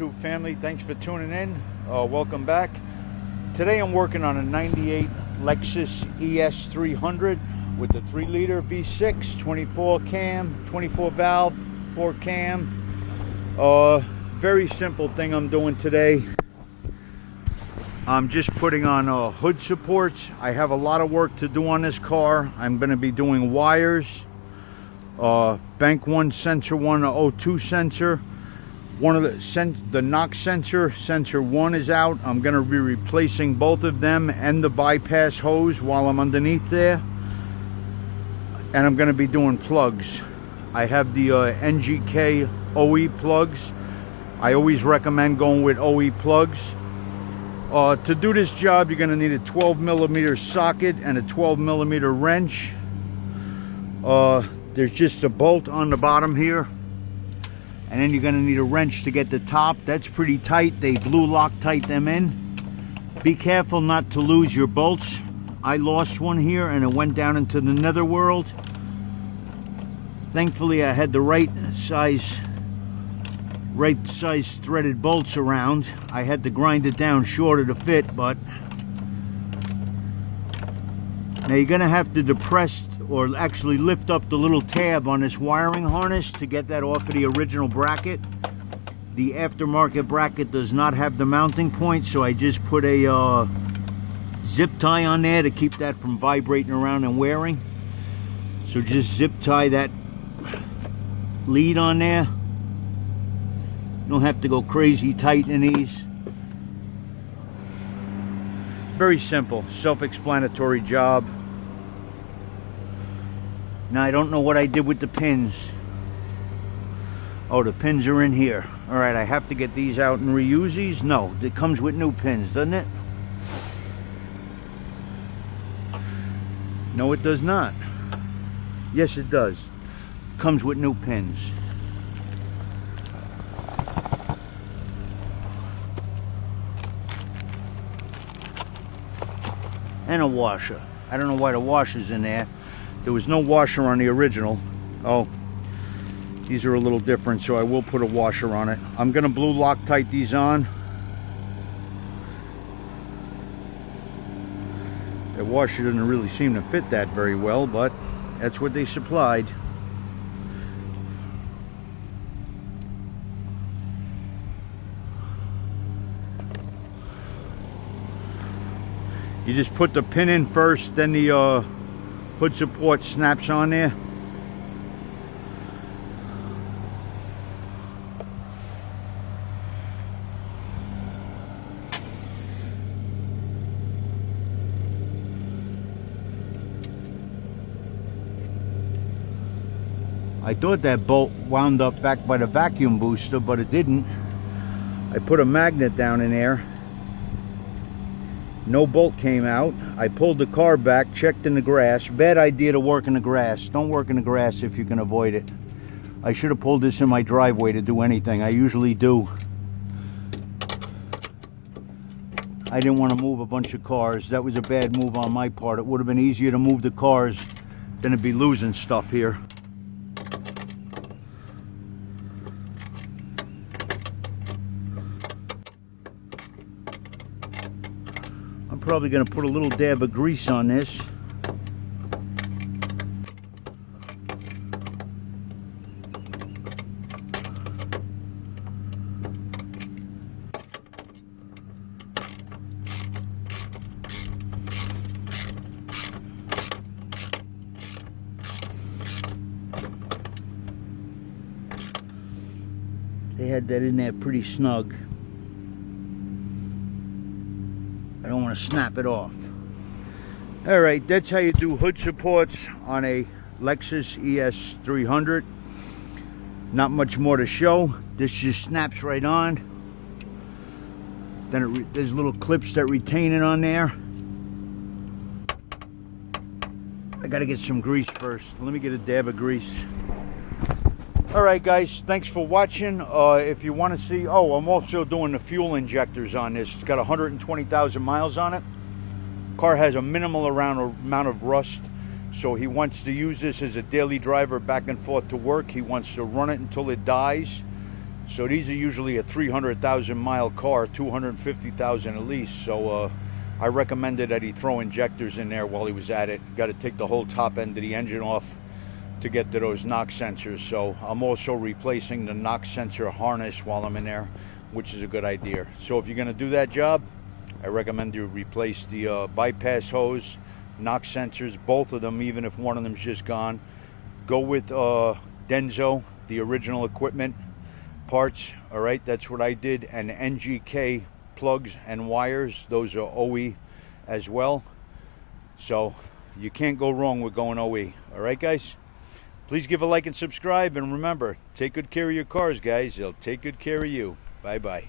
YouTube family, thanks for tuning in. Welcome back. Today I'm working on a 98 Lexus ES300 with the 3-liter V6, 24 cam, 24 valve, 4 cam. Very simple thing I'm doing today. I'm just putting on hood supports. I have a lot of work to do on this car. I'm going to be doing wires, bank 1, sensor 1, O2 sensor. One of the knock sensor 1 is out. I'm going to be replacing both of them and the bypass hose while I'm underneath there. And I'm going to be doing plugs. I have the NGK OE plugs. I always recommend going with OE plugs. To do this job, you're going to need a 12mm socket and a 12mm wrench. There's just a bolt on the bottom here. And then you're going to need a wrench to get the top. That's pretty tight. They blue Loctite them in. Be careful not to lose your bolts. I lost one here and it went down into the netherworld. Thankfully I had the right size threaded bolts around. I had to grind it down shorter to fit, but now you're going to have to depress or actually lift up the little tab on this wiring harness to get that off of the original bracket. The aftermarket bracket does not have the mounting point, so I just put a zip tie on there to keep that from vibrating around and wearing. So just zip tie that lead on there. You don't have to go crazy tightening these. Very simple, self-explanatory job. Now I don't know what I did with the pins. Oh, the pins are in here. Alright, I have to get these out and reuse these? No, it comes with new pins, doesn't it? No, it does not. Yes, it does. Comes with new pins. And a washer. I don't know why the washer's in there. There was no washer on the original. Oh, these are a little different, so I will put a washer on it. I'm going to blue Loctite these on. The washer doesn't really seem to fit that very well, but that's what they supplied. You just put the pin in first, then the hood support snaps on there. I thought that bolt wound up back by the vacuum booster, but it didn't. I put a magnet down in there. No bolt came out. I pulled the car back, checked in the grass. Bad idea to work in the grass. Don't work in the grass if you can avoid it. I should have pulled this in my driveway to do anything. I usually do. I didn't want to move a bunch of cars. That was a bad move on my part. It would have been easier to move the cars than to be losing stuff here. Probably going to put a little dab of grease on this. They had that in there pretty snug. I don't want to snap it off. Alright, that's how you do hood supports on a Lexus ES300. Not much more to show. This just snaps right on. Then there's little clips that retain it on there. I gotta get some grease first. Let me get a dab of grease. Alright guys, thanks for watching. If you want to see, I'm also doing the fuel injectors on this. It's got 120,000 miles on it. Car has a minimal amount of rust, so he wants to use this as a daily driver back and forth to work. He wants to run it until it dies. So these are usually a 300,000 mile car, 250,000 at least. So I recommended that he throw injectors in there while he was at it. Got to take the whole top end of the engine off to get to those knock sensors. So I'm also replacing the knock sensor harness while I'm in there, which is a good idea. So if you're going to do that job, I recommend you replace the bypass hose, knock sensors, both of them, even if one of them's just gone. Go with Denso, the original equipment parts. All right, that's what I did. And NGK plugs and wires, those are OE as well. So you can't go wrong with going OE. All right, guys, please give a like and subscribe, and remember, take good care of your cars, guys. They'll take good care of you. Bye bye.